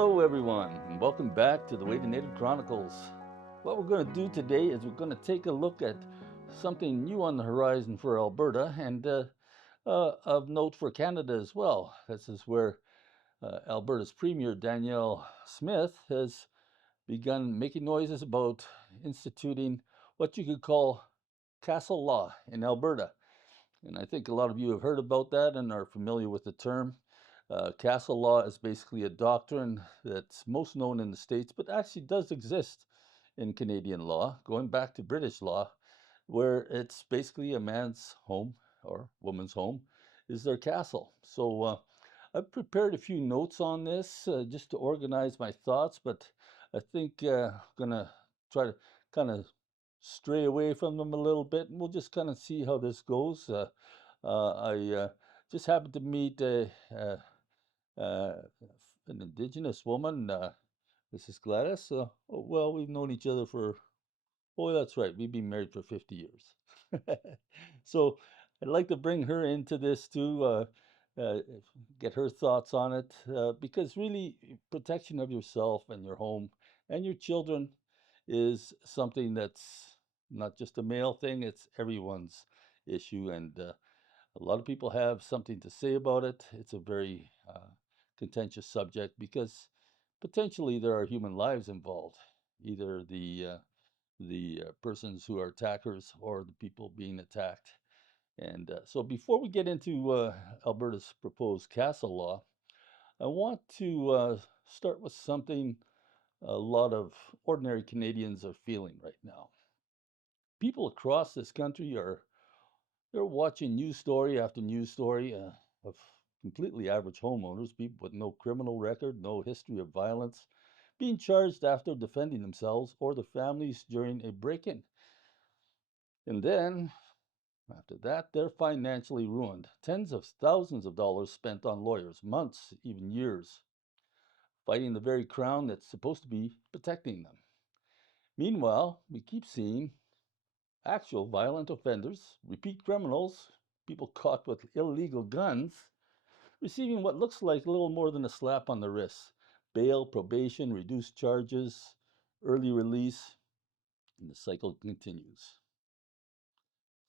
Hello, everyone, and welcome back to the Way to Native Chronicles. What we're going to do today is we're going to take a look at something new on the horizon for Alberta and of note for Canada as well. This is where Alberta's Premier Danielle Smith has begun making noises about instituting what you could call castle law in Alberta. And I think a lot of you have heard about that and are familiar with the term. Castle law is basically a doctrine that's most known in the States, but actually does exist in Canadian law, going back to British law, where it's basically a man's home or woman's home is their castle. So I've prepared a few notes on this just to organize my thoughts, but I think I'm going to try to kind of stray away from them a little bit, and we'll just kind of see how this goes. I just happened to meet uh, an Indigenous woman. This is Gladys. Well, we've known each other for, oh, that's right, we've been married for 50 years. So I'd like to bring her into this too, get her thoughts on it, because really protection of yourself and your home and your children is something that's not just a male thing, it's everyone's issue. And a lot of people have something to say about it. It's a very contentious subject because potentially there are human lives involved, either the persons who are attackers or the people being attacked. And so before we get into Alberta's proposed castle law, I want to start with something a lot of ordinary Canadians are feeling right now. People across this country are they're watching news story after news story of completely average homeowners, people with no criminal record, no history of violence, being charged after defending themselves or their families during a break-in. And then after that, they're financially ruined. Tens of thousands of dollars spent on lawyers, months, even years, fighting the very crown that's supposed to be protecting them. Meanwhile, we keep seeing actual violent offenders, repeat criminals, people caught with illegal guns, receiving what looks like little more than a slap on the wrist. Bail, probation, reduced charges, early release, and the cycle continues.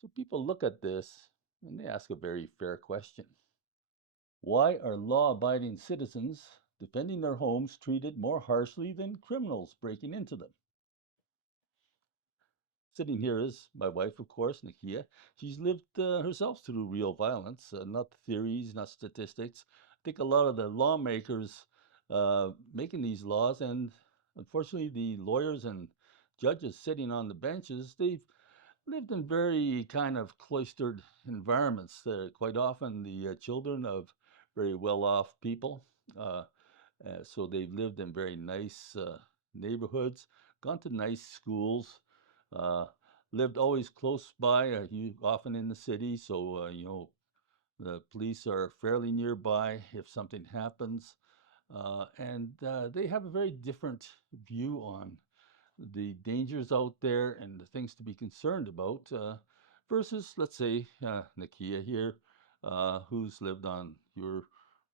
So people look at this and they ask a very fair question. Why are law-abiding citizens defending their homes treated more harshly than criminals breaking into them? Sitting here is my wife, of course, Nikeeya. She's lived herself through real violence, not theories, not statistics. I think a lot of the lawmakers making these laws, and unfortunately, the lawyers and judges sitting on the benches, they've lived in very kind of cloistered environments. They're quite often the children of very well-off people. Uh, so they've lived in very nice neighborhoods, gone to nice schools, uh, lived always close by, often in the city. So, the police are fairly nearby if something happens. And they have a very different view on the dangers out there and the things to be concerned about versus, let's say, Nikeeya here, who's lived on, you were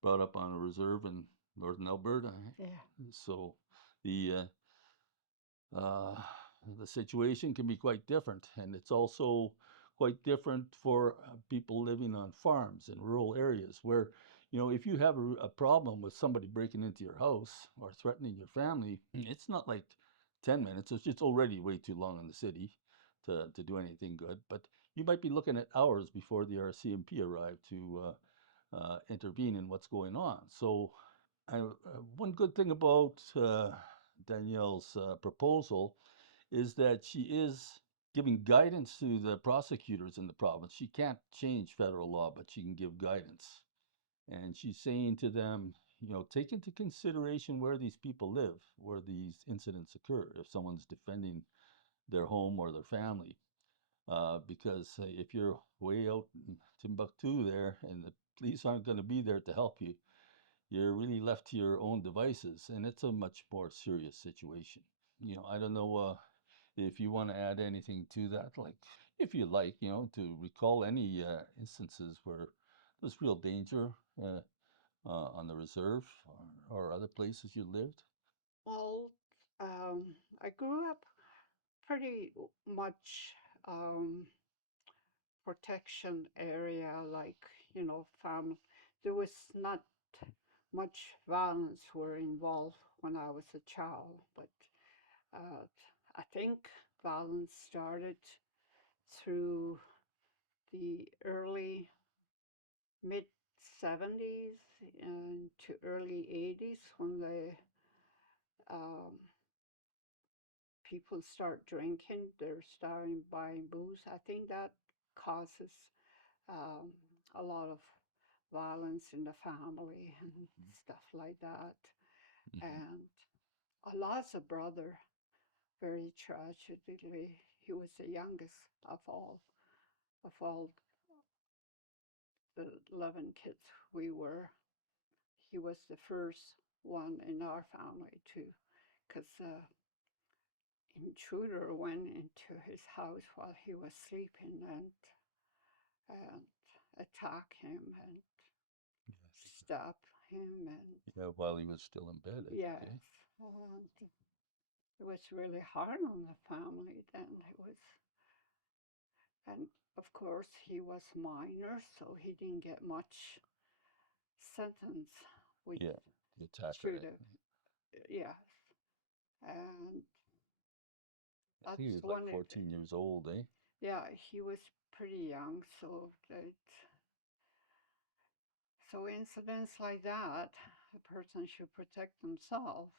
brought up on a reserve in northern Alberta. Yeah. So the uh, the situation can be quite different, and it's also quite different for people living on farms in rural areas where, if you have a problem with somebody breaking into your house or threatening your family, it's not like 10 minutes. It's just already way too long in the city to do anything good. But you might be looking at hours before the RCMP arrive to intervene in what's going on. So one good thing about Danielle's proposal is that she is giving guidance to the prosecutors in the province. She can't change federal law, but she can give guidance. And she's saying to them, take into consideration where these people live, where these incidents occur, if someone's defending their home or their family. Because if you're way out in Timbuktu there and the police aren't going to be there to help you, you're really left to your own devices, and it's a much more serious situation. I don't know if you want to add anything to that, like if you like, to recall any instances where there's real danger. on the reserve or other places you lived? Well, I grew up pretty much um, protection area, like, family. There was not much violence were involved when I was a child, but uh, I think violence started through the early mid 70s and to early 80s when the um, people start drinking, they're starting buying booze. I think that causes um, a lot of violence in the family and stuff like that. Mm-hmm. And I lost a brother very tragically. He was the youngest of all the 11 kids we were. He was the first one in our family too, because intruder went into his house while he was sleeping and attacked him and Yes. stab him and Yeah, while he was still in bed, yes, eh? and it was really hard on the family then. It was, and of course he was minor, so he didn't get much sentence with Yeah, the attacker. through the yes, and I think he that's was like one. 14 years old, eh? Yeah, he was pretty young, so incidents like that, a person should protect themselves,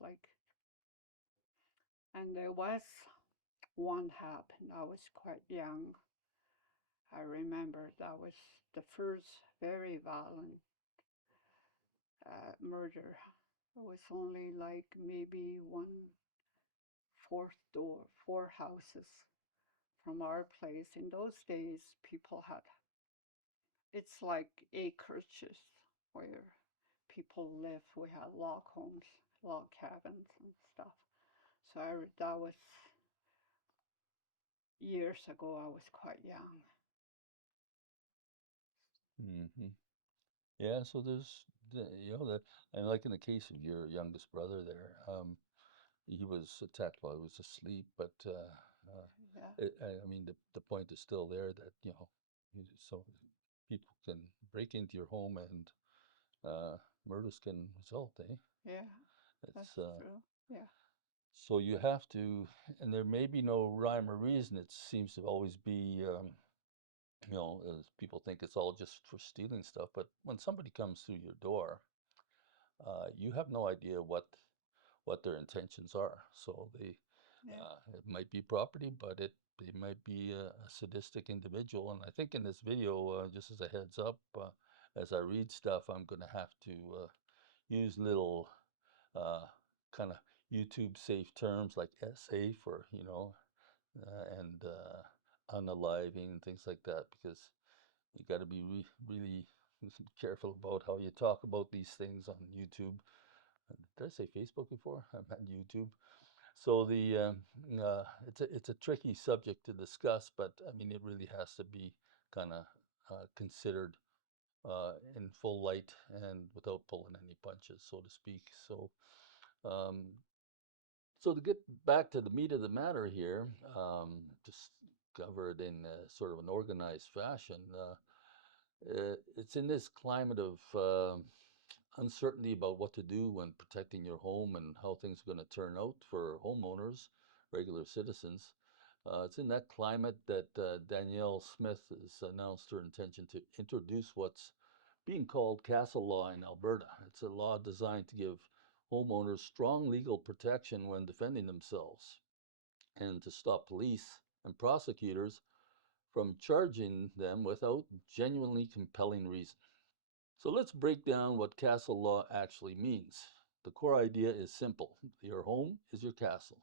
like, and there was one happened. I was quite young. I remember that was the first very violent murder. It was only like maybe one fourth door, four houses from our place. In those days, people had, it's like acreages where people live. We had log homes, log cabins, and stuff. So that was years ago. I was quite young. Hmm. Yeah, so there's, and like in the case of your youngest brother there, he was attacked while he was asleep, but Yeah, I mean, the point is still there that, so people can break into your home and uh, murders can result, eh? yeah, It's that's true. Yeah, so you have to, and there may be no rhyme or reason. It seems to always be, as people think it's all just for stealing stuff. But when somebody comes through your door, you have no idea what their intentions are. So yeah, it might be property, but it might be a sadistic individual. And I think in this video, just as a heads up, as I read stuff, I'm going to have to use little uh, kind of YouTube safe terms like SA for, and unaliving and things like that, because you got to be really careful about how you talk about these things on YouTube. Did I say Facebook before? I meant YouTube. So it's a tricky subject to discuss, but I mean it really has to be kind of considered in full light and without pulling any punches, so to speak. Um, so to get back to the meat of the matter here, just cover it in sort of an organized fashion. It's in this climate of uncertainty about what to do when protecting your home and how things are going to turn out for homeowners, regular citizens. It's in that climate that Danielle Smith has announced her intention to introduce what's being called castle law in Alberta. It's a law designed to give homeowners strong legal protection when defending themselves and to stop police and prosecutors from charging them without genuinely compelling reason. So let's break down what castle law actually means. The core idea is simple. Your home is your castle.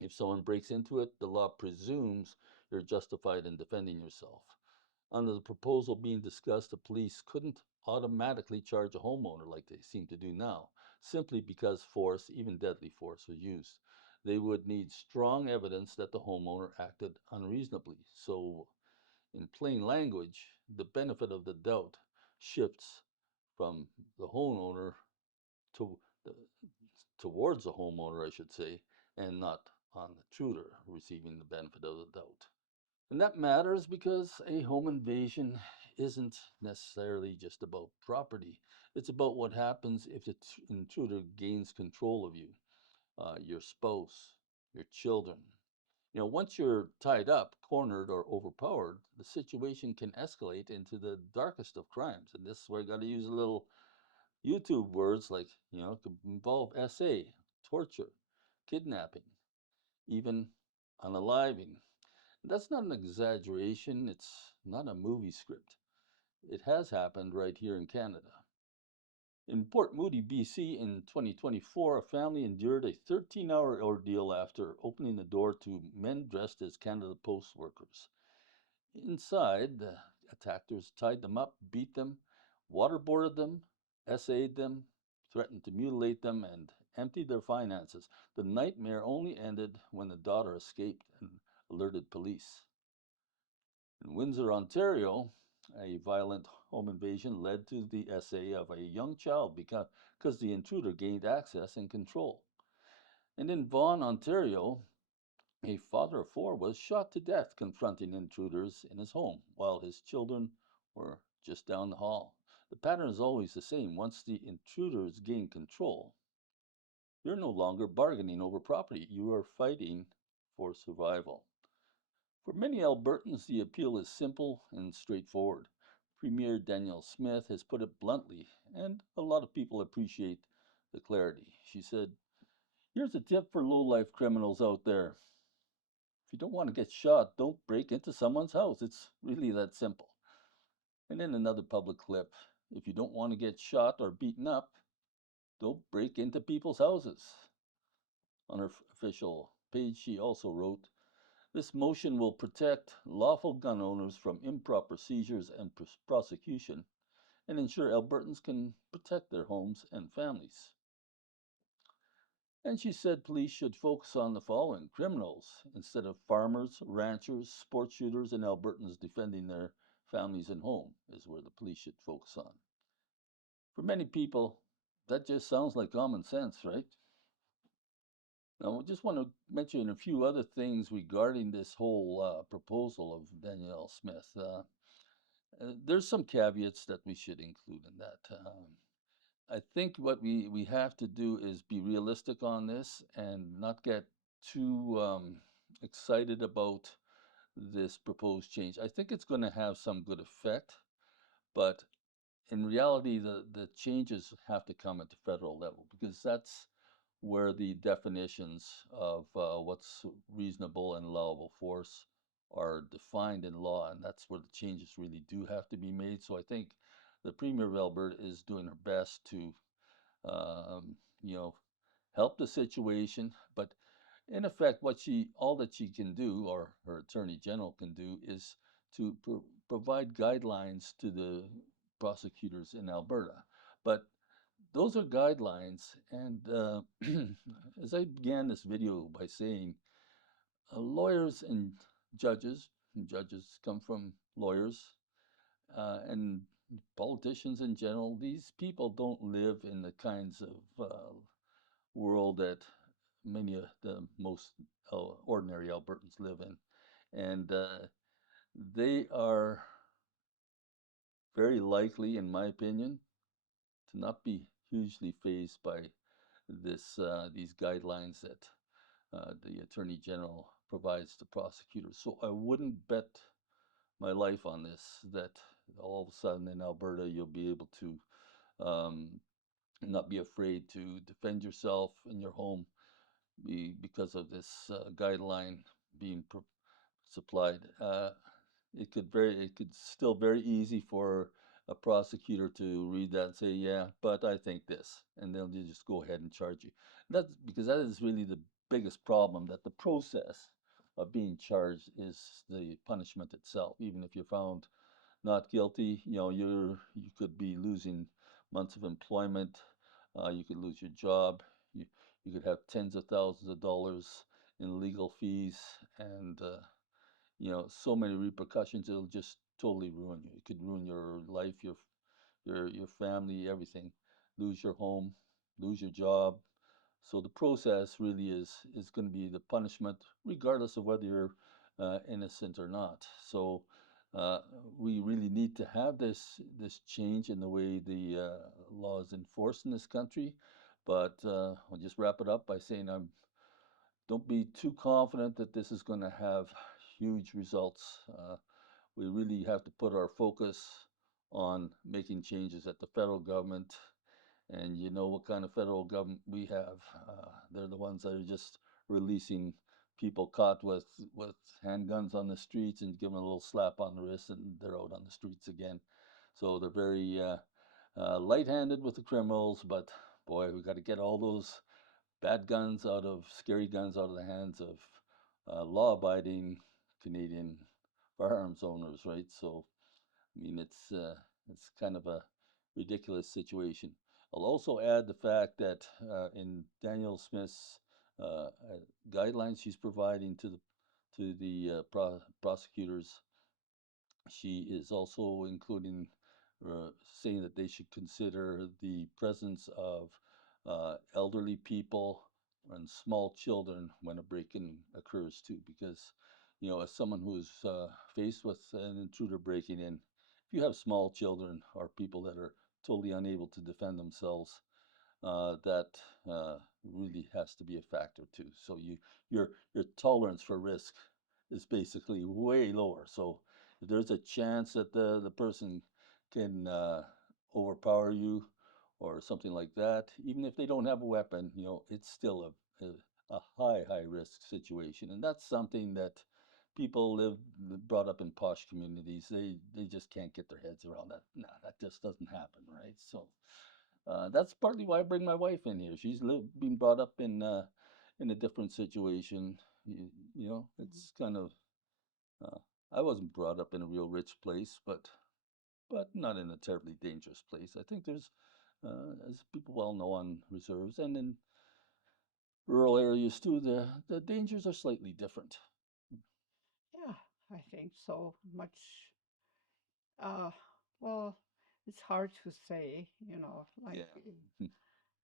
If someone breaks into it, the law presumes you're justified in defending yourself. Under the proposal being discussed, the police couldn't automatically charge a homeowner like they seem to do now, simply because force, even deadly force, was used. They would need strong evidence that the homeowner acted unreasonably. So, in plain language, the benefit of the doubt shifts from the homeowner to the, towards the homeowner, I should say, and not on the intruder receiving the benefit of the doubt. And that matters because a home invasion isn't necessarily just about property. It's about what happens if the intruder gains control of you, your spouse, your children. You know, once you're tied up, cornered, or overpowered, the situation can escalate into the darkest of crimes. And this is where I got to use a little YouTube words like, it could involve SA, torture, kidnapping, even unaliving. That's not an exaggeration. It's not a movie script. It has happened right here in Canada. In Port Moody, BC, in 2024, a family endured a 13-hour ordeal after opening the door to men dressed as Canada Post workers. Inside, the attackers tied them up, beat them, waterboarded them, SA'd them, threatened to mutilate them, and emptied their finances. The nightmare only ended when the daughter escaped and alerted police. In Windsor, Ontario, a violent home invasion led to the essay of a young child because the intruder gained access and control. And in Vaughan, Ontario, a father of four was shot to death confronting intruders in his home while his children were just down the hall. The pattern is always the same. Once the intruders gain control, you're no longer bargaining over property, you are fighting for survival. For many Albertans, the appeal is simple and straightforward. Premier Danielle Smith has put it bluntly, and a lot of people appreciate the clarity. She said, "Here's a tip for low-life criminals out there. If you don't want to get shot, don't break into someone's house. It's really that simple." And in another public clip, "If you don't want to get shot or beaten up, don't break into people's houses." On her official page, she also wrote, "This motion will protect lawful gun owners from improper seizures and prosecution and ensure Albertans can protect their homes and families." And she said police should focus on the following: criminals instead of farmers, ranchers, sports shooters, and Albertans defending their families and home is where the police should focus on. For many people, that just sounds like common sense, right? Now, I just want to mention a few other things regarding this whole proposal of Danielle Smith. There's some caveats that we should include in that. I think what we have to do is be realistic on this and not get too excited about this proposed change. I think it's going to have some good effect, but in reality, the changes have to come at the federal level because that's where the definitions of what's reasonable and allowable force are defined in law, and that's where the changes really do have to be made. So I think the Premier of Alberta is doing her best to, um, you know, help the situation, but in effect, all that she can do, or her Attorney General can do, is to provide guidelines to the prosecutors in Alberta. But those are guidelines, and as I began this video by saying, lawyers and judges come from lawyers, and politicians in general, these people don't live in the kinds of world that many of the most ordinary Albertans live in. And they are very likely, in my opinion, to not be hugely fazed by these guidelines that the Attorney General provides to prosecutors. So I wouldn't bet my life on this, that all of a sudden in Alberta you'll be able to um, not be afraid to defend yourself in your home because of this guideline being supplied. It could still very easy for a prosecutor to read that and say, yeah, but I think this, and they'll just go ahead and charge you. That's because that is really the biggest problem, that the process of being charged is the punishment itself. Even if you're found not guilty, you could be losing months of employment, you could lose your job, you could have tens of thousands of dollars in legal fees, and so many repercussions. It'll just totally ruin you. It could ruin your life, your your family, everything, lose your home, lose your job. So the process really is going to be the punishment, regardless of whether you're innocent or not. So uh, we really need to have this change in the way the law is enforced in this country. But I'll just wrap it up by saying don't be too confident that this is going to have huge results. We really have to put our focus on making changes at the federal government. And you know what kind of federal government we have. They're the ones that are just releasing people caught with handguns on the streets and give them a little slap on the wrist, and they're out on the streets again. So they're very light-handed with the criminals. But boy, we got to get all those scary guns out of the hands of law-abiding Canadian firearms owners, right? So, I mean, it's kind of a ridiculous situation. I'll also add the fact that in Daniel Smith's guidelines she's providing to the prosecutors, she is also including saying that they should consider the presence of elderly people and small children when a break-in occurs too, because as someone who's faced with an intruder breaking in, if you have small children or people that are totally unable to defend themselves, that uh, really has to be a factor too. So your tolerance for risk is basically way lower. So if there's a chance that the person can overpower you or something like that, even if they don't have a weapon, it's still a high risk situation, and that's something that people brought up in posh communities. They just can't get their heads around that. Nah, that just doesn't happen, right? So that's partly why I bring my wife in here. She's been brought up in a different situation. It's kind of uh, I wasn't brought up in a real rich place, but not in a terribly dangerous place. I think there's, as people well know, on reserves and in rural areas too, the dangers are slightly different. Yeah, I think so. Much, uh, well, it's hard to say, like, Yeah.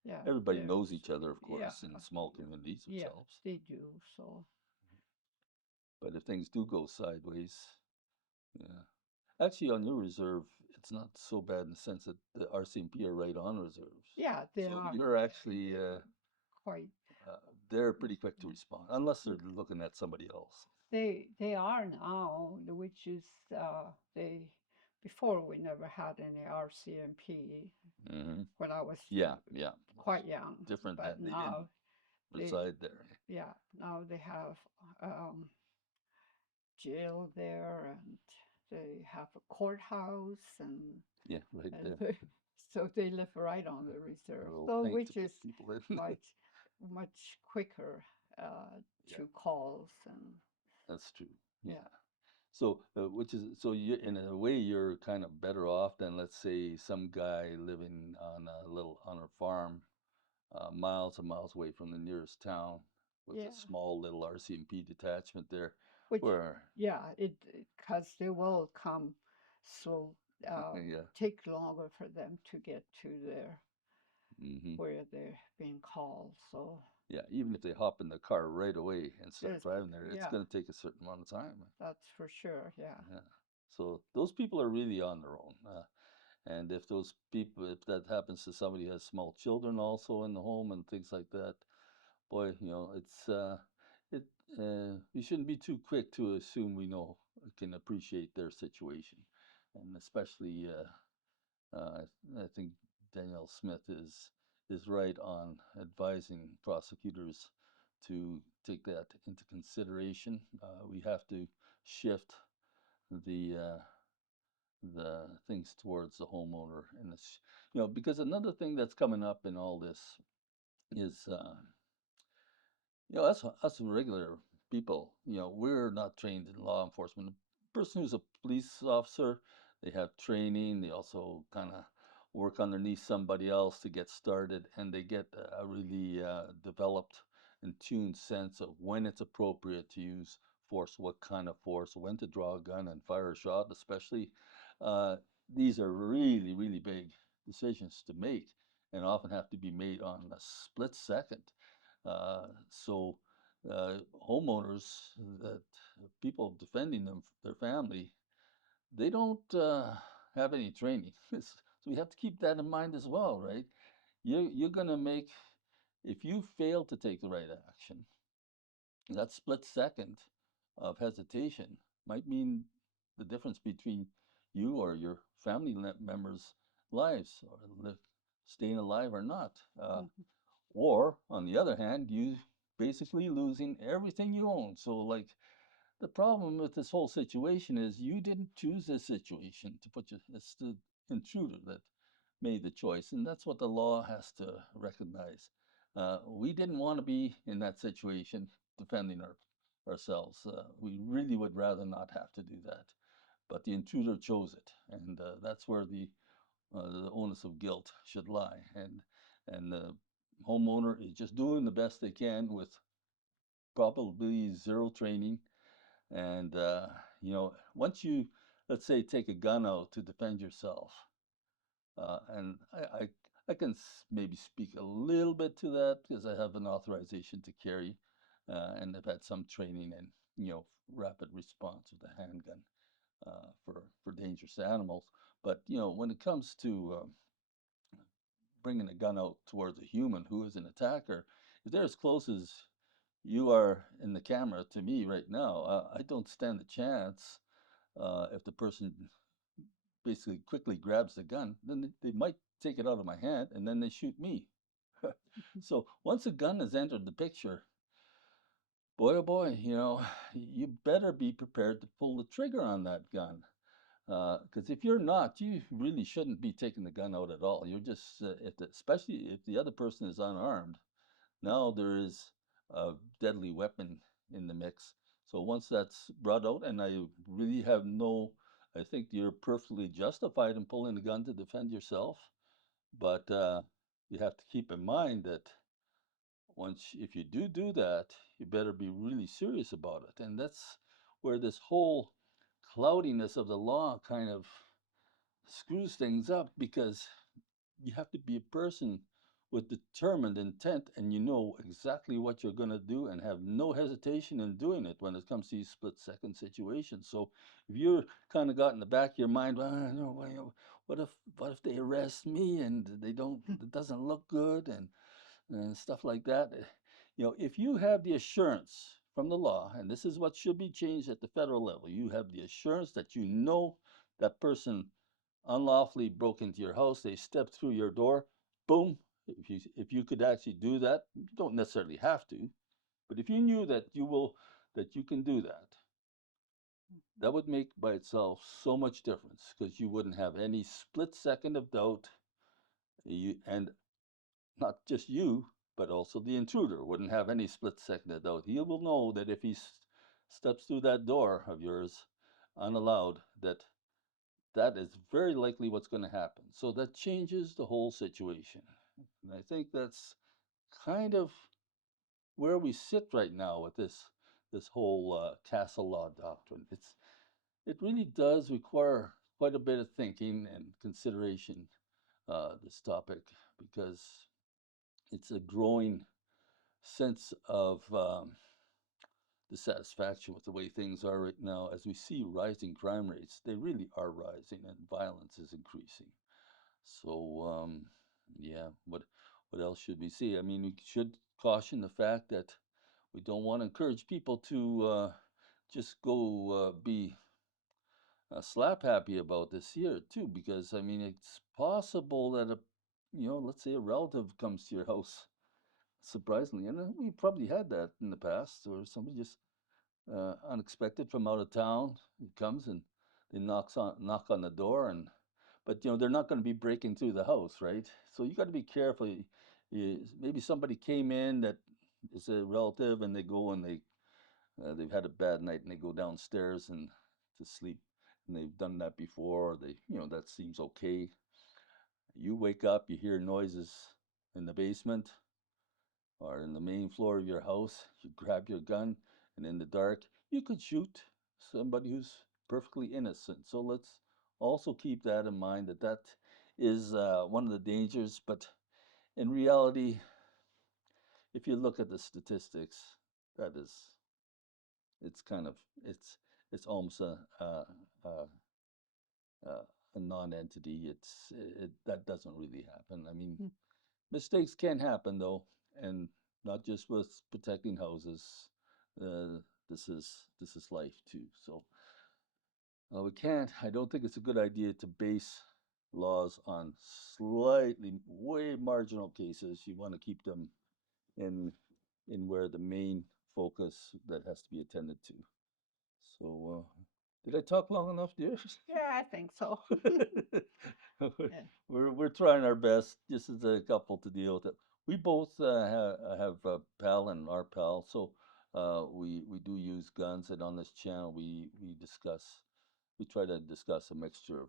yeah, Everybody there's, knows each other, of yeah, course, in small communities yeah, themselves. they do. So, But if things do go sideways, yeah. Actually, on your reserve, it's not so bad in the sense that the RCMP are right on reserves. yeah, they So are you're actually quite, uh, they're pretty quick to respond, unless they're looking at somebody else. they are now, which is, they, before we never had any RCMP Hmm. when I was Yeah, yeah. It's quite young, different but that they didn't now they, reside there. yeah, now they have jail there, and they have a courthouse, Yeah, right and there. so they live right on the A reserve, little so tank to which is put people in. quite much quicker Yeah, to calls and that's true. yeah. Yeah. So, you in a way you're kind of better off than let's say some guy living on a farm miles and miles away from the nearest town with a Yeah, small little RCMP detachment there, which, where yeah, it, because they will come, so yeah, take longer for them to get to their hmm where they're being called. So yeah, even if they hop in the car right away and start there's, driving there, it's yeah, going to take a certain amount of time. that's for sure. Yeah, Yeah. So those people are really on their own. And if those people, if that happens to somebody who has small children also in the home and things like that, boy, it we shouldn't be too quick to assume we know can appreciate their situation, and especially I think Danielle Smith is right on advising prosecutors to take that into consideration. We have to shift the the things towards the homeowner, and this, because another thing that's coming up in all this is us regular people, we're not trained in law enforcement. A person who's a police officer, they have training. They also kind of work underneath somebody else to get started, and they get a really developed and tuned sense of when it's appropriate to use force, what kind of force, when to draw a gun and fire a shot, especially. Uh, these are really, really big decisions to make and often have to be made on a split second. So, homeowners, that people defending their family, they don't have any training. So we have to keep that in mind as well, right? You're going to make, if you fail to take the right action, that split second of hesitation might mean the difference between you or your family members' lives, or staying alive or not. Mhm. Or, on the other hand, you basically losing everything you own. So, like, the problem with this whole situation is you didn't choose this situation to put you, it's the intruder that made the choice. And that's what the law has to recognize. We didn't want to be in that situation defending ourselves. We really would rather not have to do that. But the intruder chose it. And that's where the onus of guilt should lie. And the homeowner is just doing the best they can with probably zero training. And once you, let's say, take a gun out to defend yourself, and I can maybe speak a little bit to that because I have an authorization to carry, and I've had some training in rapid response with a handgun for dangerous animals. But when it comes to bringing a gun out towards a human who is an attacker, if they're as close as you are in the camera to me right now, I don't stand a chance. If the person basically quickly grabs the gun, then they might take it out of my hand and then they shoot me. So once a gun has entered the picture, boy oh boy, you better be prepared to pull the trigger on that gun. Because if you're not, you really shouldn't be taking the gun out at all. You're just, especially if the other person is unarmed, now there is a deadly weapon in the mix. So once that's brought out, and I really have no, I think you're perfectly justified in pulling the gun to defend yourself. But you have to keep in mind that if you do that, you better be really serious about it. And that's where this whole cloudiness of the law kind of screws things up, because you have to be a person with determined intent, and you know exactly what you're going to do and have no hesitation in doing it when it comes to these split second situations. So if you're kind of got in the back of your mind, well, no, what if they arrest me and they don't, it doesn't look good, and stuff like that. If you have the assurance from the law, and this is what should be changed at the federal level, you have the assurance that that person unlawfully broke into your house, they stepped through your door, boom. If you could actually do that, you don't necessarily have to, but if you knew that you can do that, that would make by itself so much difference, because you wouldn't have any split second of doubt. And not just you, but also the intruder wouldn't have any split second of doubt. He will know that if he steps through that door of yours unallowed, that is very likely what's going to happen. So that changes the whole situation. And I think that's kind of where we sit right now with this whole castle law doctrine. It really does require quite a bit of thinking and consideration, this topic, because it's a growing sense of dissatisfaction with the way things are right now. As we see rising crime rates, they really are rising, and violence is increasing. So, yeah, what else should we see? I mean, we should caution the fact that we don't want to encourage people to just go be slap happy about this here too, because I mean, it's possible that let's say a relative comes to your house, surprisingly, and we probably had that in the past, where somebody just unexpected from out of town comes and they knock on the door, and but they're not going to be breaking through the house, right? So you got to be careful. Maybe somebody came in that is a relative, and they go and they've had a bad night, and they go downstairs and to sleep, and they've done that before. They that seems okay. You wake up, you hear noises in the basement or in the main floor of your house, you grab your gun, and in the dark, you could shoot somebody who's perfectly innocent. So let's also keep that in mind, that that is one of the dangers. But in reality, if you look at the statistics, that is, it's kind of, it's almost a, a non-entity. That doesn't really happen. I mean, mistakes can happen though, and not just with protecting houses. Uh, this is life too. So we can't. I don't think it's a good idea to base laws on slightly way marginal cases. You want to keep them in where the main focus that has to be attended to. So, did I talk long enough, dear? Yeah, I think so. Yeah. We're trying our best, just as a couple, to deal with it. We both have a pal and our pal, so we do use guns, and on this channel we try to discuss a mixture of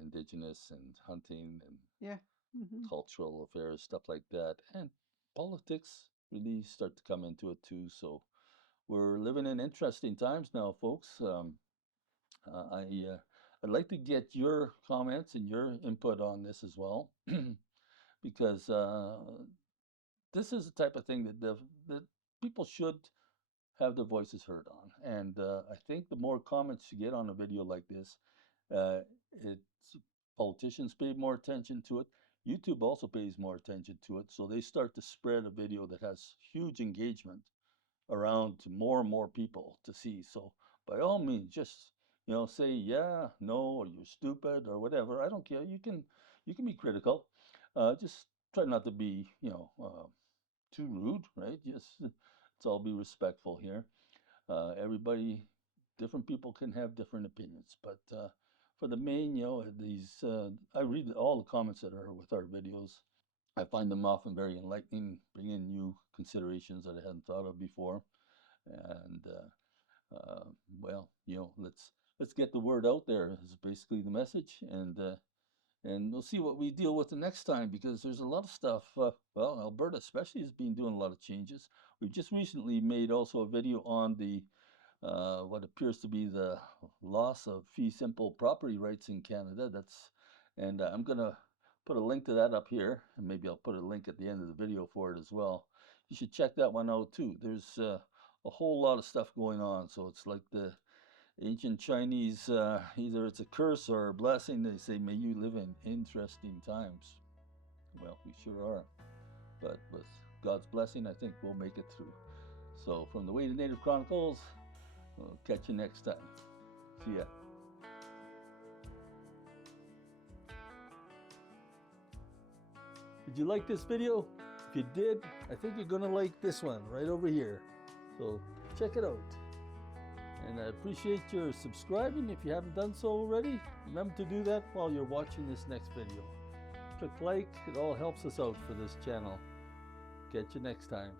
indigenous and hunting and Yeah. Hmm. cultural affairs, stuff like that, and politics really start to come into it too. So we're living in interesting times now, folks. I I'd like to get your comments and your input on this as well, because this is the type of thing that people should have their voices heard on. And I think the more comments you get on a video like this, uh, it's politicians pay more attention to it. YouTube also pays more attention to it, so they start to spread a video that has huge engagement around to more and more people to see. So by all means, just say yeah, no, or you're stupid or whatever. I don't care. You can be critical. Just try not to be too rude, right? Just let's all be respectful here. Everybody, different people can have different opinions, but for the main, I read all the comments that are with our videos. I find them often very enlightening, bring in new considerations that I hadn't thought of before, and well, let's get the word out there is basically the message, and we'll see what we deal with the next time, because there's a lot of stuff. Well, Alberta especially has been doing a lot of changes. We've just recently made also a video on the what appears to be the loss of fee simple property rights in Canada. And I'm gonna put a link to that up here, and maybe I'll put a link at the end of the video for it as well. You should check that one out too. There's a whole lot of stuff going on, so it's like the ancient Chinese, either it's a curse or a blessing. They say, may you live in interesting times. Well, we sure are. But with God's blessing, I think we'll make it through. So from the Way to Native Chronicles, we'll catch you next time. See ya. Did you like this video? If you did, I think you're gonna like this one right over here. So check it out. And I appreciate your subscribing if you haven't done so already. Remember to do that while you're watching this next video. Click like, it all helps us out for this channel. Catch you next time.